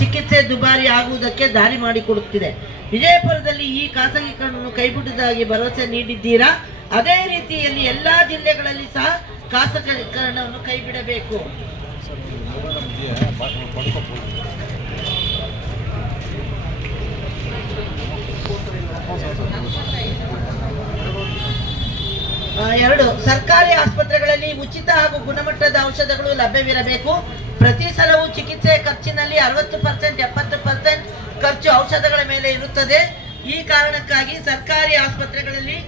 ಚಿಕಿತ್ಸೆ ದುಬಾರಿ ಆಗುವುದಕ್ಕೆ ದಾರಿ ಮಾಡಿಕೊಡುತ್ತಿದೆ. ವಿಜಯಪುರದಲ್ಲಿ ಈ ಖಾಸಗೀಕರಣವನ್ನು ಕೈಬಿಡುವುದಾಗಿ ಭರವಸೆ ನೀಡಿದ್ದೀರಾ? ಅದೇ ರೀತಿಯಲ್ಲಿ ಎಲ್ಲಾ ಜಿಲ್ಲೆಗಳಲ್ಲಿ ಸಹ ಖಾಸಗೀಕರಣವನ್ನು ಕೈಬಿಡಬೇಕು. ಎರಡು, ಸರ್ಕಾರಿ ಆಸ್ಪತ್ರೆಗಳಲ್ಲಿ ಉಚಿತ ಹಾಗೂ ಗುಣಮಟ್ಟದ ಔಷಧಗಳು ಲಭ್ಯವಿರಬೇಕು. ಪ್ರತಿ ಸಲವೂ ಚಿಕಿತ್ಸೆ ಖರ್ಚಿನಲ್ಲಿ 60%, 70% ಖರ್ಚು ಔಷಧಗಳ ಮೇಲೆ ಇರುತ್ತದೆ. ಈ ಕಾರಣಕ್ಕಾಗಿ ಸರ್ಕಾರಿ ಆಸ್ಪತ್ರೆಗಳಲ್ಲಿ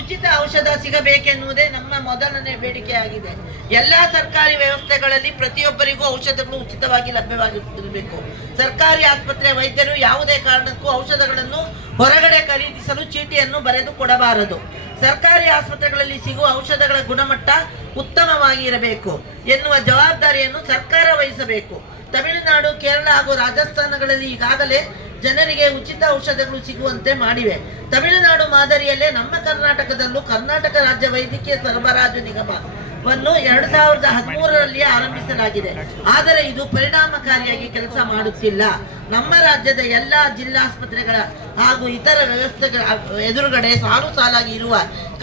ಉಚಿತ ಔಷಧ ಸಿಗಬೇಕೆನ್ನುವುದೇ ನಮ್ಮ ಮೊದಲನೇ ಬೇಡಿಕೆಯಾಗಿದೆ. ಎಲ್ಲಾ ಸರ್ಕಾರಿ ವ್ಯವಸ್ಥೆಗಳಲ್ಲಿ ಪ್ರತಿಯೊಬ್ಬರಿಗೂ ಔಷಧಗಳು ಉಚಿತವಾಗಿ ಲಭ್ಯವಾಗಿರಬೇಕು. ಸರ್ಕಾರಿ ಆಸ್ಪತ್ರೆ ವೈದ್ಯರು ಯಾವುದೇ ಕಾರಣಕ್ಕೂ ಔಷಧಗಳನ್ನು ಹೊರಗಡೆ ಖರೀದಿಸಲು ಚೀಟಿಯನ್ನು ಬರೆದು ಕೊಡಬಾರದು. ಸರ್ಕಾರಿ ಆಸ್ಪತ್ರೆಗಳಲ್ಲಿ ಸಿಗುವ ಔಷಧಗಳ ಗುಣಮಟ್ಟ ಉತ್ತಮವಾಗಿ ಇರಬೇಕು ಎನ್ನುವ ಜವಾಬ್ದಾರಿಯನ್ನು ಸರ್ಕಾರ ವಹಿಸಬೇಕು. ತಮಿಳುನಾಡು, ಕೇರಳ ಹಾಗೂ ರಾಜಸ್ಥಾನಗಳಲ್ಲಿ ಈಗಾಗಲೇ ಜನರಿಗೆ ಉಚಿತ ಔಷಧಗಳು ಸಿಗುವಂತೆ ಮಾಡಿವೆ. ತಮಿಳುನಾಡು ಮಾದರಿಯಲ್ಲೇ ನಮ್ಮ ಕರ್ನಾಟಕದಲ್ಲೂ ಕರ್ನಾಟಕ ರಾಜ್ಯ ವೈದ್ಯಕೀಯ ಸರಬರಾಜು ನಿಗಮವನ್ನು 2013ರಲ್ಲಿ ಆರಂಭಿಸಲಾಗಿದೆ. ಆದರೆ ಇದು ಪರಿಣಾಮಕಾರಿಯಾಗಿ ಕೆಲಸ ಮಾಡುತ್ತಿಲ್ಲ. ನಮ್ಮ ರಾಜ್ಯದ ಎಲ್ಲಾ ಜಿಲ್ಲಾಸ್ಪತ್ರೆಗಳ ಹಾಗೂ ಇತರ ವ್ಯವಸ್ಥೆಗಳ ಎದುರುಗಡೆ ಸಾಲು ಸಾಲಾಗಿ ಇರುವ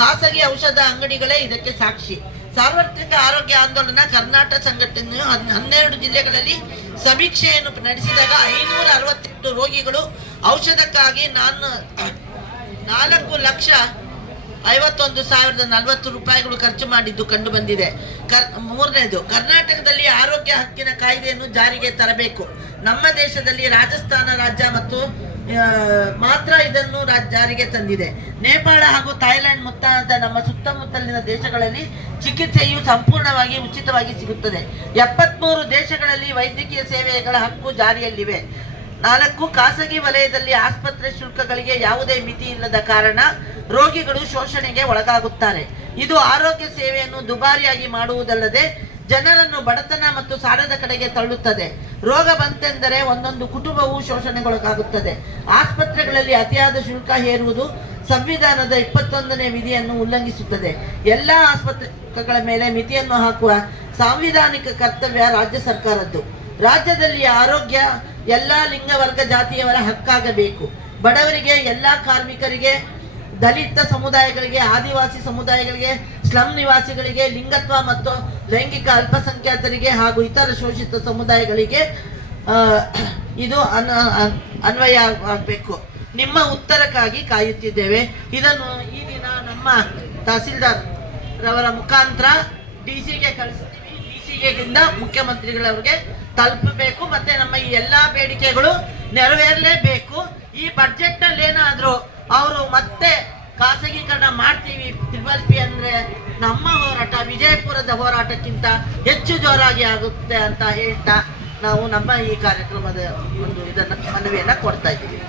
ಖಾಸಗಿ ಔಷಧ ಅಂಗಡಿಗಳೇ ಇದಕ್ಕೆ ಸಾಕ್ಷಿ. ಸಾರ್ವತ್ರಿಕ ಆರೋಗ್ಯ ಆಂದೋಲನ ಕರ್ನಾಟಕ ಸಂಘಟನೆಯು 12 ಜಿಲ್ಲೆಗಳಲ್ಲಿ ಸಮೀಕ್ಷೆಯನ್ನು ನಡೆಸಿದಾಗ 568 ರೋಗಿಗಳು ಔಷಧಕ್ಕಾಗಿ 4,51,040 ರೂಪಾಯಿಗಳು ಖರ್ಚು ಮಾಡಿದ್ದು ಕಂಡು ಬಂದಿದೆ. ಮೂರನೇದು, ಕರ್ನಾಟಕದಲ್ಲಿ ಆರೋಗ್ಯ ಹಕ್ಕಿನ ಕಾಯ್ದೆಯನ್ನು ಜಾರಿಗೆ ತರಬೇಕು. ನಮ್ಮ ದೇಶದಲ್ಲಿ ರಾಜಸ್ಥಾನ ರಾಜ್ಯ ಮತ್ತು ಮಾತ್ರ ಇದನ್ನು ಜಾರಿಗೆ ತಂದಿದೆ. ನೇಪಾಳ ಹಾಗೂ ಥೈಲ್ಯಾಂಡ್ ಮುಂತಾದ ನಮ್ಮ ಸುತ್ತಮುತ್ತಲಿನ ದೇಶಗಳಲ್ಲಿ ಚಿಕಿತ್ಸೆಯು ಸಂಪೂರ್ಣವಾಗಿ ಉಚಿತವಾಗಿ ಸಿಗುತ್ತದೆ. 73 ದೇಶಗಳಲ್ಲಿ ವೈದ್ಯಕೀಯ ಸೇವೆಗಳ ಹಕ್ಕು ಜಾರಿಯಲ್ಲಿವೆ. 4, ಖಾಸಗಿ ವಲಯದಲ್ಲಿ ಆಸ್ಪತ್ರೆ ಶುಲ್ಕಗಳಿಗೆ ಯಾವುದೇ ಮಿತಿ ಇಲ್ಲದ ಕಾರಣ ರೋಗಿಗಳು ಶೋಷಣೆಗೆ ಒಳಗಾಗುತ್ತಾರೆ. ಇದು ಆರೋಗ್ಯ ಸೇವೆಯನ್ನು ದುಬಾರಿಯಾಗಿ ಮಾಡುವುದಲ್ಲದೆ ಜನರನ್ನು ಬಡತನ ಮತ್ತು ಸಾಲದ ಕಡೆಗೆ ತಳ್ಳುತ್ತದೆ. ರೋಗ ಬಂತೆಂದರೆ ಒಂದೊಂದು ಕುಟುಂಬವು ಶೋಷಣೆಗೊಳಗಾಗುತ್ತದೆ. ಆಸ್ಪತ್ರೆಗಳಲ್ಲಿ ಅತಿಯಾದ ಶುಲ್ಕ ಹೇರುವುದು ಸಂವಿಧಾನದ 21ನೇ ವಿಧಿಯನ್ನು ಉಲ್ಲಂಘಿಸುತ್ತದೆ. ಎಲ್ಲ ಆಸ್ಪತ್ರೆಗಳ ಮೇಲೆ ಮಿತಿಯನ್ನು ಹಾಕುವ ಸಾಂವಿಧಾನಿಕ ಕರ್ತವ್ಯ ರಾಜ್ಯ ಸರ್ಕಾರದ್ದು. ರಾಜ್ಯದಲ್ಲಿ ಆರೋಗ್ಯ ಎಲ್ಲ ಲಿಂಗ, ವರ್ಗ, ಜಾತಿಯವರ ಹಕ್ಕಾಗಬೇಕು. ಬಡವರಿಗೆ, ಎಲ್ಲ ಕಾರ್ಮಿಕರಿಗೆ, ದಲಿತ ಸಮುದಾಯಗಳಿಗೆ, ಆದಿವಾಸಿ ಸಮುದಾಯಗಳಿಗೆ, ಸ್ಲಂ ನಿವಾಸಿಗಳಿಗೆ, ಲಿಂಗತ್ವ ಮತ್ತು ಲೈಂಗಿಕ ಅಲ್ಪಸಂಖ್ಯಾತರಿಗೆ ಹಾಗೂ ಇತರ ಶೋಷಿತ ಸಮುದಾಯಗಳಿಗೆ ಇದು ಅನ್ವಯ ಆಗಬೇಕು. ನಿಮ್ಮ ಉತ್ತರಕ್ಕಾಗಿ ಕಾಯುತ್ತಿದ್ದೇವೆ. ಇದನ್ನು ಈ ದಿನ ನಮ್ಮ ತಹಸೀಲ್ದಾರ್ ರವರ ಮುಖಾಂತರ ಡಿಸಿಗೆ ಕಳಿಸ್ತೀವಿ. ಡಿಸಿಗೆಯಿಂದ ಮುಖ್ಯಮಂತ್ರಿಗಳವರಿಗೆ ತಲುಪಬೇಕು. ಮತ್ತೆ ನಮ್ಮ ಈ ಎಲ್ಲಾ ಬೇಡಿಕೆಗಳು ನೆರವೇರಲೇಬೇಕು. ಈ ಬಜೆಟ್ ನಲ್ಲಿ ಏನಾದ್ರು ಅವರು ಮತ್ತೆ ಖಾಸಗೀಕರಣ ಮಾಡ್ತೀವಿ, ತ್ರಿಬಲ್ ಅಂದ್ರೆ ನಮ್ಮ ಹೋರಾಟ ವಿಜಯಪುರದ ಹೋರಾಟಕ್ಕಿಂತ ಹೆಚ್ಚು ಜೋರಾಗಿ ಆಗುತ್ತೆ ಅಂತ ಹೇಳ್ತಾ ನಾವು ನಮ್ಮ ಈ ಕಾರ್ಯಕ್ರಮದ ಒಂದು ಇದನ್ನ ಮನವಿಯನ್ನ ಕೊಡ್ತಾ ಇದ್ದೀವಿ.